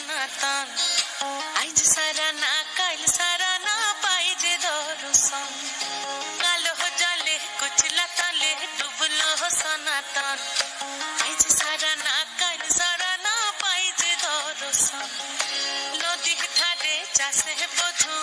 সনাতন আইজ সারা না কাল সারা না পাই যে দর্শন কালো জলে কুচলা তলে ডুবলো সনাতন আইজ সারা না কাল সারা না পাই যে দর্শন নদী ধারে চাষে বধু